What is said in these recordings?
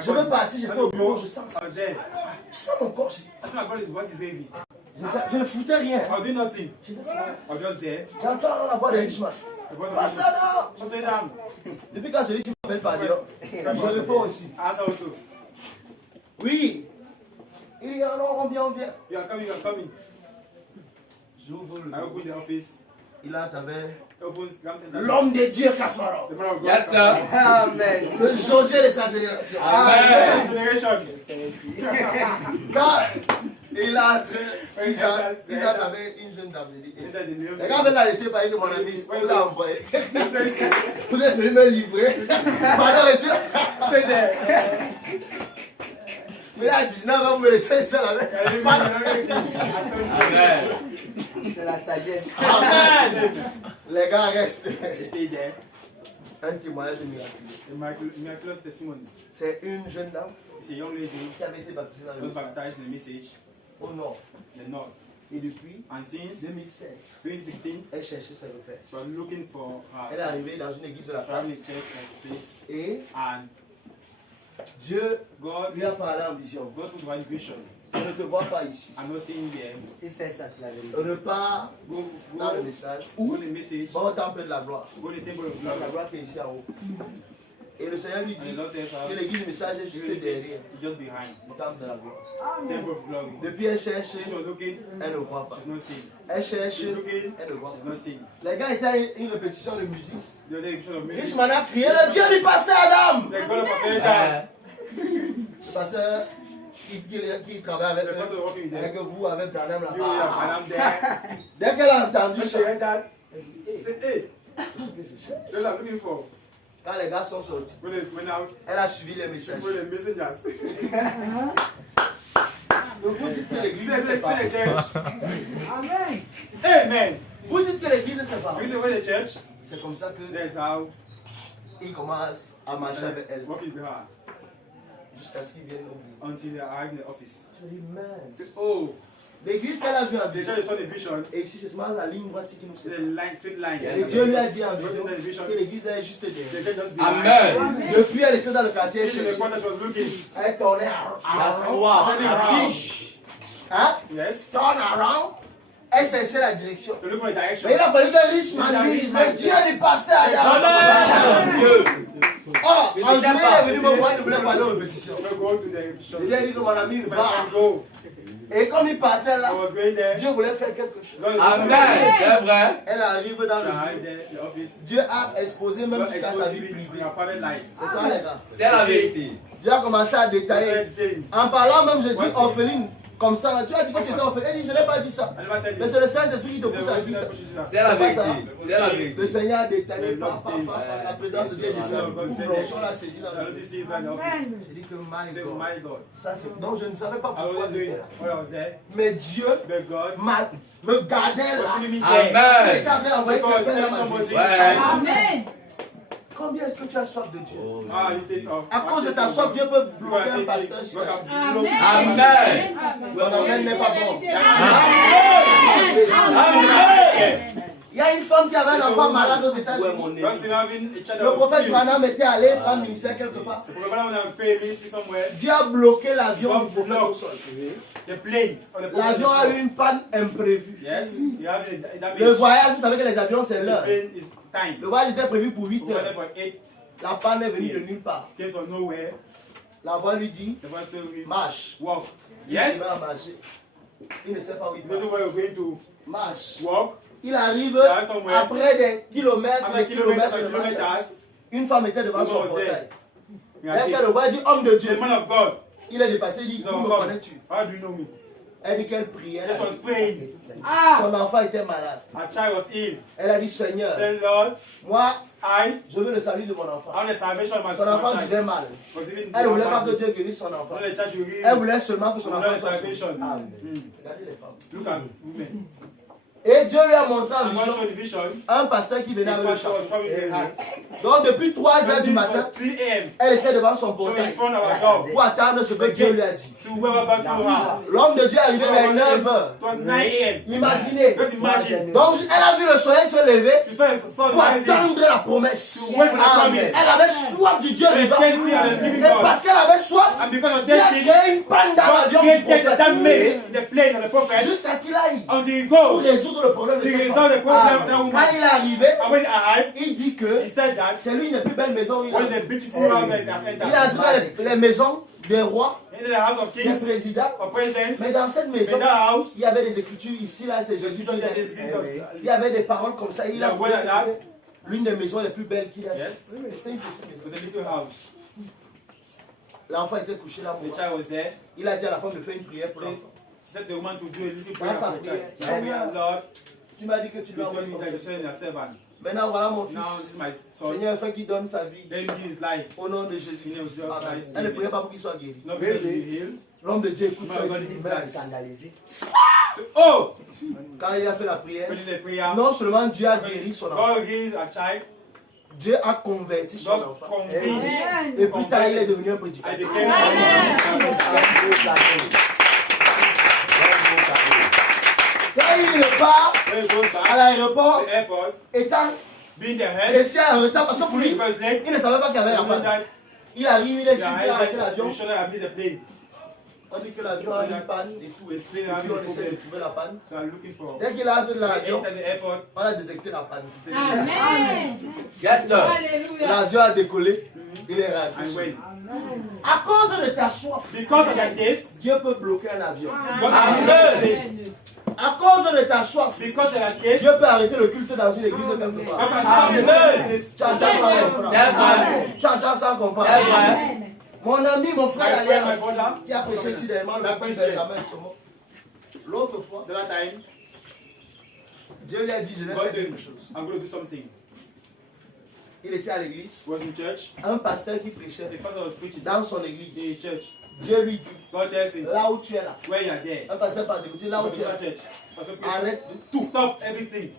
Je veux partir, j'étais au bureau, je sens ça. Je sens mon corps. Je ne foutais rien. J'entends la voix de Richman. Pasteur, depuis quand celui-ci m'appelle par dehors, je réponds aussi. Oui. Il y a non, on vient. J'ouvre le il a l'homme de Dieu Kasparov. Yes, sir. Amen. Le Josué de sa génération. Amen. Quand il a Isaac avait une jeune dame. Les gars veulent la laisser parler que mon ami, on l'a envoyé. Vous êtes venu me livrer. Pardon, restez là. Mais là, à 19 ans, vous me laissez seul avec. Amen. C'est la sagesse. Amen. Les gars, restent. Un témoignage miraculeux. C'est une jeune dame qui avait été baptisée dans le message au nord. Et depuis 2016, elle cherchait ses repères. Elle est arrivée dans une église de la place. Et Dieu lui a parlé en vision. Je ne te vois pas ici. Il fait ça, c'est la vérité. Repars dans le message ou va au temple de la gloire. La gloire qui est ici en haut. Et le Seigneur lui dit que l'église du message est juste derrière le temple de la gloire. Depuis elle cherche, elle ne voit pas. Elle cherche, elle ne voit pas. Les gars étaient à une répétition de musique. Richman a crié le Dieu du pasteur Adam. Le pasteur qui travaille avec vous, avec Branham là. Dès qu'elle a entendu ça, elle dit, hey, c'est ce que je cherche. Quand les gars sont sortis, elle a suivi les messages. Donc vous dites que l'église est séparée. Amen. Vous dites que l'église est séparée. C'est comme ça que il commence à marcher avec elle. Jusqu'à ce qu'il vienne au bureau. Je dis, mince. L'église qu'elle a vue en vision. Et ici, c'est seulement la ligne droite qui nous sépare. Et Dieu lui a dit en vision que l'église est juste derrière. Amen. Depuis, elle était dans le quartier. Elle tournait hein? Yes. Turn around. Elle cherchait la direction. Mais il a fallu que Richman dise, le Dieu du pasteur Adam. Oh, en journée, il est venu me voir, il ne voulait pas aller aux répétitions. Je lui ai dit que mon ami va. Et comme il partait là, Dieu voulait faire quelque chose. Amen. C'est vrai. Elle arrive dans le bureau. Dieu a exposé même jusqu'à sa vie privée. C'est ça les gars. C'est la vérité. Dieu a commencé à détailler. En parlant même, je dis orpheline. Comme ça, tu as dit que tu étais orpheline. Elle dit, je n'ai pas dit ça. Mais c'est le Saint-Esprit qui te pousse à dire ça. C'est la vérité. C'est la Le vérité. Seigneur a détaillé par la présence de Dieu descend. On l'a saisi dans le bureau. J'ai dit que my God. Ça, donc je ne savais pas pourquoi. Mais Dieu me gardait là. Amen. Amen. Combien est-ce que tu as soif de Dieu? À cause de ta soif, Dieu peut bloquer un pasteur sur sa Amen. Mon amen n'est pas bon. Amen. Il y a une femme qui avait un enfant malade aux États-Unis. Le prophète Branham était allé prendre ministère quelque part. Dieu a bloqué l'avion du prophète au sol. L'avion a eu une panne imprévue. Le voyage, vous savez que les avions, c'est l'heure. Le voyage était prévu pour 8 heures. La panne est venue de nulle part. La voix lui dit, marche. Yes. Il va marcher. Il ne sait pas où il va. Marche. Walk. Il arrive après des kilomètres, de marche. Une femme était devant son portail. Dès qu'elle le voit, elle dit, homme de Dieu. Il est dépassé, il dit, où me connais-tu? Elle dit qu'elle priait. Son enfant était malade. Elle a dit, Seigneur, moi, je veux le salut de mon enfant. Son enfant vivait mal. Elle ne voulait pas que Dieu guérisse son enfant. Elle voulait seulement que son enfant soit sauvé. Amen. Regardez les femmes. Et Dieu lui a montré en vision un pasteur qui venait avec le char. Donc depuis 3 heures du matin, elle était devant son portail pour attendre ce que Dieu lui a dit. L'homme de Dieu est arrivé vers 9 heures. Imaginez. Donc elle a vu le soleil se lever pour attendre la promesse. Amen. Elle avait soif du Dieu vivant. Et parce qu'elle avait soif And because of Dieu a this, créé une panne dans l'avion du prophète. the plane of the prophet Jusqu'à ce qu'il aille until he pour goes résoudre le problème de to cette resolve femme. the problem of that Quand woman. il est arrivé, And when he arrived, il dit que he said that c'est lui une des plus belles maisons. Il one a, of the beautiful houses that il a entered entré dans les maisons des rois, into the house of des kings présidents. or presidents. Mais dans cette In maison, that house, il y avait des écritures. Ici, là, c'est Jésus qui est. Il y avait des paroles comme ça. Il a trouvé que c'était l'une des maisons les plus belles qu'il a. yes, C'était une petite it maison. was a little house. L'enfant était couché là. The child was there. Il a dit à la femme de faire une prière pour He l'enfant. said the woman to do a little Dans prayer sa for the child. prière, Now we are Lord, Tu m'as dit que tu you lui as told envoyé me ton that you fils. send your servant. Maintenant, voilà mon Now this fils. is my son. Seigneur, fais qu'il donne sa vie. Let him give his life. Au nom de Jésus. In the name of Jesus Amen. Christ. Elle ne priait pas pour qu'il soit guéri. Not because he healed. L'homme de Dieu écoute ça. My Il God dit, is merci. Scandalisé. So, oh, Quand il a fait la prière, when in the prayer, non seulement Dieu a guéri son enfant, God heals a child. Dieu a converti son God enfant. convinced. Et plus tard, il est devenu un I prédicateur. became Quand il part when he goes à back l'aéroport, to the airport, étant being the head, laissé en retard, parce que pour lui, because late, il ne savait pas qu'il y avait la you know panne. that Il arrive, il est the sûr qu'il a arrêté head l'avion. you should have missed the plane. On dit que l'avion a une panne et tout. Et puis on essaie de trouver la panne. So I'm looking for. Dès qu'il a hâte de When he l'avion, enters the airport, on a détecté la panne. Amen. yes, sir, Alléluia. L'avion a décollé, il est and rentré. when À cause de ta soif, because of that taste, Dieu peut bloquer un avion. God can block the plane. À cause de ta soif, Because of that taste, Dieu peut arrêter le culte dans une église quelque God part. can stop the services. Tu entends sans comprendre. That's right. Tu entends sans comprendre. That's right. Amen. Mon ami, mon frère My friend, Alliance, my brother, qui a prêché ici dernièrement le that frère preacher. Benjamin Somo. L'autre fois, The other time, Dieu lui a dit, je vais God faire told quelque me, chose. I'm going to do something. Il était à l'église, He was in church. un pasteur qui prêchait The pastor was preaching dans son in église. church. Dieu lui dit, God tells him, là où tu es là, where you are there, un pasteur par d'écouter, là où go tu to es là, that church. Pastor preaching, arrête tout, stop everything.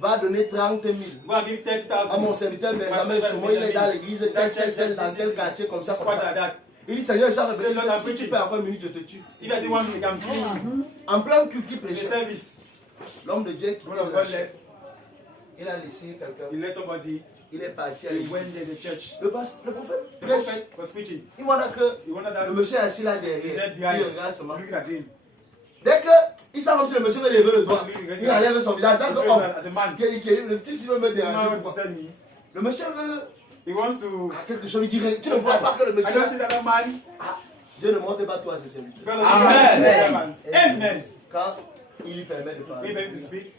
va donner 30 000. Go and give À mon 30,000. serviteur Benjamin Somo, il est dans l'église, tel, dans tel quartier, comme ça, comme Squat ça. like that. Il dit, Seigneur, j'ai révélé Say, Lord, que I'm si tu preaching. perds encore une minute, je te tue. If I do one minute, I'm clean. En plein culte qui The prêchait, service, l'homme de Dieu qui one of God left. il a laissé quelqu'un, He let somebody. il est parti à He went l'église. there to church. Le prophète The prêche. prophet was preaching. Il voit que He wanted that. le monsieur est assis là He derrière. left Il behind. regarde seulement. Looking at him. Dès qu'il sent comme si le monsieur veut lever le doigt, il enlève son visage. Tant He que says homme, that as a man. le petit veut me He déranger. wants Pourquoi? to tell me. Le monsieur veut He wants to. quelque chose. Il dit, tu ne vois pas que le I monsieur. don't see that man. Dieu ne montre pas toi à ses serviteurs. Because of Amen. the servants. Amen. Quand il lui permet de He parler. made to speak.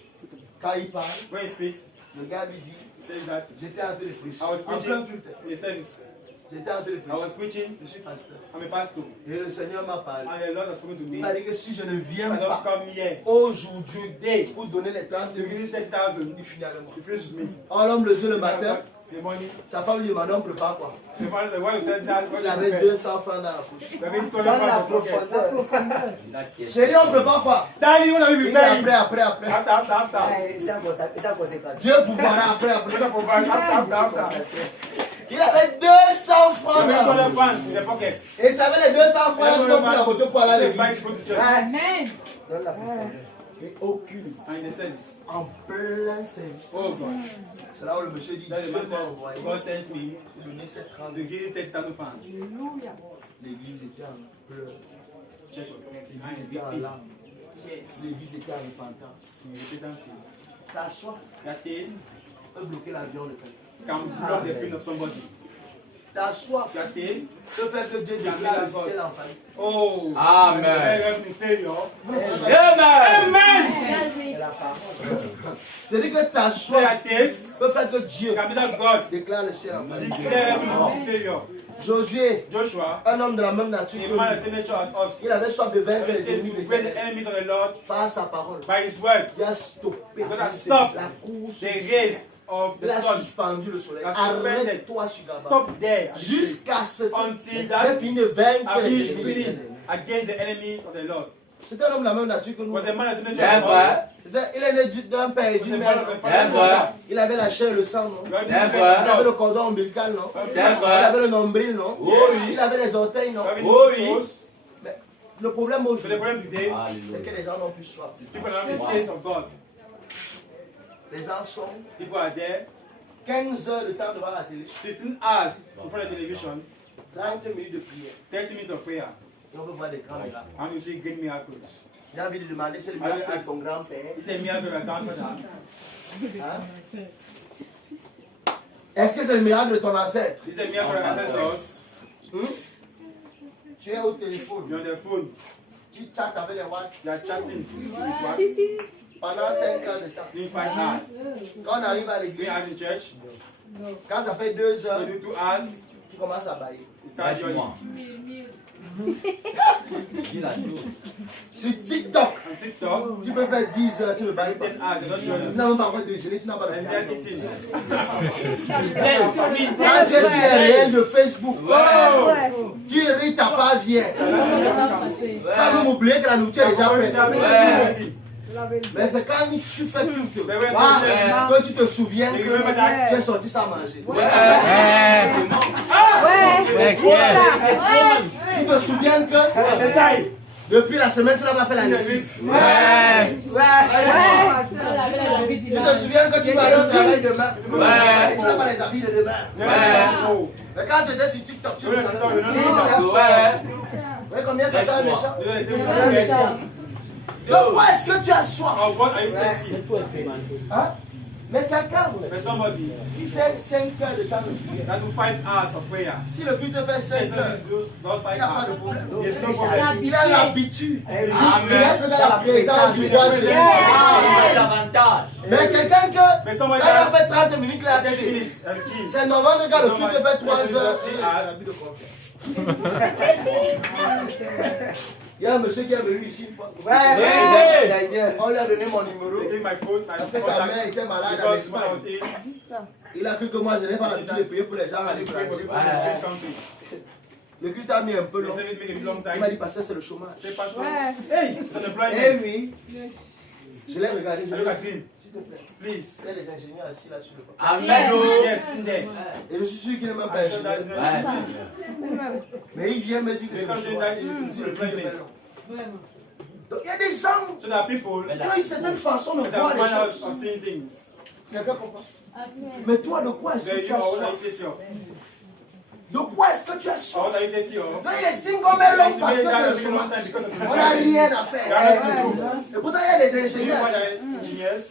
Quand il parle, When he speaks, le gars lui dit, he says that j'étais en train de prêcher. I was En plein preaching culte. in the service. J'étais en train de I was prêcher. preaching. Je suis pasteur. I'm a pastor. Et le Seigneur m'a parlé. And the Lord has spoken to me. Il m'a dit que si je ne viens I don't pas come here aujourd'hui today pour donner les 30 to give 000, you 30,000. il finit avec moi. He finishes me. Oh, l'homme de Dieu le matin, The money. sa femme lui demandait on prépare quoi. The man, the one who tells that, what Il you avait prepare. 200 francs dans la poche. The man told Dans him la from the pocket. profondeur. J'ai dit on prépare quoi. Daddy, what are you Il dit preparing? après. After. C'est un conséquence. Dieu pouvoira après. What are you after? Il avait 200 francs The dans man la told poche. them fans in the pocket. Et ça avait les 200 francs qui ont pris la photo pour aller à They buy to l'église. go to church. Amen. Dans la profondeur. Et aucune. And in the service. En plein service. Oh God. C'est là où le monsieur dit That's the Dieu man m'a said, envoyé God sent me pour donner cette 30 to give you 30,000 fans. L'église était en pleurs. Church was coming L'église behind était en big larmes. Yes. L'église était en repentance. Repentance. Ta soif That taste peut bloquer l'avion de quelqu'un. can block the pain of somebody. Ta soif That taste. peut faire que Dieu déclare le ciel en faillite. Oh. Amen. Help me failure. Amen. Amen. Et la parole. C'est-à-dire que ta That soif taste peut faire que Dieu can be that God déclare le ciel en faillite. declare failure. Josué, Joshua, un homme de la même nature a que man lui, of the same nature as us, il avait soif de vaincre it les says ennemis to de break the l'Éternel. enemies of the Lord Par sa parole, by His word. Dieu a stoppé God has stopped la course, the race of il the a sun. suspendu le soleil. Has suspended. Arrête-toi sur Gaba. Stop there at this place Jusqu'à ce que until j'ai that fini de vaincre I les finish ennemis de winning l'Éternel. against the enemies of the Lord. C'était un homme de la même nature que nous. Was a man of the same C'est nature as vrai. Il est né d'un père et us. Was d'une a mère. man of non? a C'est father. vrai. Il avait la chair et le sang, non? You have C'est been vrai. Il avait flesh le and cordon ombilical, non? blood. C'est Il vrai. avait le nombril, non? Oui. Il avait les orteils, non? You have Oui. been close. Mais le problème But the aujourd'hui, problem today, c'est que Alléluia. les gens n'ont plus soif. de Dieu. people have the taste of God. Les gens sont People are there 15 heures de temps devant la télé, 15 hours in front of the television, 30 minutes de prière. 30 minutes of prayer. Et on peut voir des grands miracles. And you see great miracles. J'ai envie de demander, c'est le miracle de ton grand-père. It's a miracle of a grandfather. Hein? Est-ce que c'est le miracle de ton ancêtre? It's a miracle of ancestors. Tu es au téléphone. You're on the phone. Tu chattes avec les watts You are chatting. pendant 5 heures de temps. Doing 5 hours. Quand on arrive à We l'église, are in church. quand ça fait 2 heures, We do 2 hours. tu commences à bailler. You start joining. Sur TikTok, On TikTok. tu peux faire 10 heures, tu ne bailles pas. 10 hours. You're not Tu joining. n'as même pas encore déjeuné, tu n'as pas de And temps. then eating. Quand tu es sur les réels de Facebook, tu irrites ta pavière. Tu as même oublié que la nourriture est déjà prête. Mais c'est quand tu fais culte que tu te souviens que tu es sorti sans manger. Tu te souviens que depuis la semaine, tu n'as pas fait la lessive. Tu te souviens que tu vas aller au travail demain. Et tu n'as pas les habits de demain. Mais quand tu étais sur TikTok, tu ne savais pas. Vous voyez combien c'est un méchant? Donc, pourquoi est-ce que tu as soif? Oh, what are you thirsty? Hein? Mais quelqu'un There's somebody qui fait 5 heures de temps de prière. that do 5 hours of prayer. Si le culte fait 5 heures, Those 5 il n'y a pas de hours. problème. There's no problem. Il a l'habitude d'être dans la présence du roi Jésus. Mais quelqu'un que, Mais quand somebody il a has fait 30 minutes 10 là-dessus, minutes and keys. c'est normal que quand le culte fait 3 heures, il y a un monsieur qui est venu ici une fois. On lui a donné mon numéro They take my phone, my parce que sa mère contact. était malade en Because when I Espagne. was in, Il a cru que moi je n'ai pas l'habitude de prier pour les gens à I didn't pray for l'étranger. people in different countries. Le culte a mis un peu They long. said it make a long Il m'a time. dit, pasteur, c'est le chômage. Say, Pastor, hey, it's an Eh employment. oui. Je l'ai regardé. I Je look lui ai at dit, him. s'il te plaît. Please. Il y a des ingénieurs assis là sur le banc. Yes, in there. Et je suis sûr qu'il n'est même pas I said that. ingénieur. Mais il vient me dire que c'est le chômage. C'est le employment. Donc il y a des gens So there are people qui ont une certaine façon de that voir les find out choses. of seeing things. Quelqu'un comprend? Mais toi, de quoi est-ce que Then tu you as are what are soif? you thirsty of? De quoi est-ce que tu as Or soif? what are you thirsty of? Donc il estime qu'on met l'homme parce que c'est le chômage. On n'a rien à There faire. are nothing to do. Et pourtant, il y a des You know ingénieurs. what are engineers?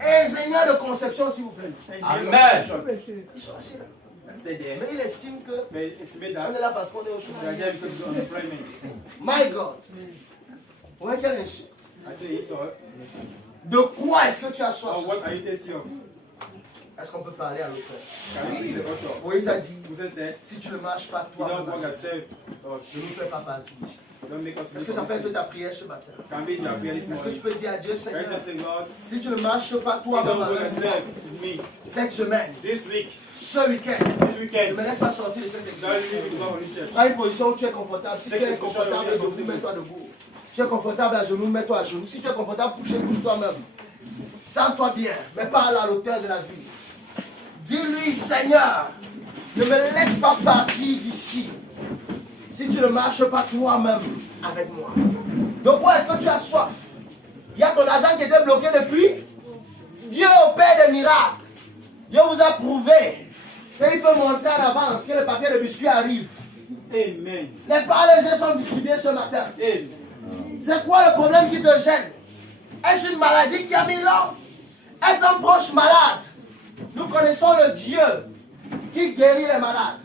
Ingénieurs de conception, s'il vous plaît. Amen. Ils sont assis là. Stay there. Mais il estime que But it's made on that est là parce qu'on est au they are chômage. there because of unemployment. My God. Ouais, quelle insulte. I say insult. De quoi est-ce que tu as soif? Or what are you thirsty of? Est-ce qu'on peut parler à l'auteur? Can we speak the author? Moïse a dit, Moses said, si tu ne marches pas you don't toi, work yourself. Or je ne fais pas partie d'ici. don't make us Est-ce que ça peut être ta prière ce matin? Can be your prayer this Est-ce que morning. tu peux dire à Dieu, Can you Seigneur, say to God, si tu ne marches pas you don't toi-même work avec moi, yourself with me. cette semaine, This week, ce week-end, this ne weekend, me laisse pas sortir de cette don't église. leave me to go Holy Church. Prends une position où tu es confortable. Si tu es confortable debout, mets-toi debout. Tu es confortable à genoux, mets-toi à genoux. Si tu es confortable couché, couche toi-même. Sens-toi bien, mais parle à l'auteur de la vie. Dis-lui, Seigneur, ne me laisse pas partir d'ici si tu ne marches pas toi-même avec moi. Donc, pourquoi est-ce que tu as soif? Il y a ton argent qui était bloqué depuis. Dieu opère des miracles. Dieu vous a prouvé qu'il peut monter en avance, que le paquet de biscuits arrive. Amen. Les parlers sont distribués ce matin. Amen. C'est quoi le problème qui te gêne? Est-ce une maladie qui a mis là? Est-ce un proche malade? Nous connaissons le Dieu qui guérit les malades.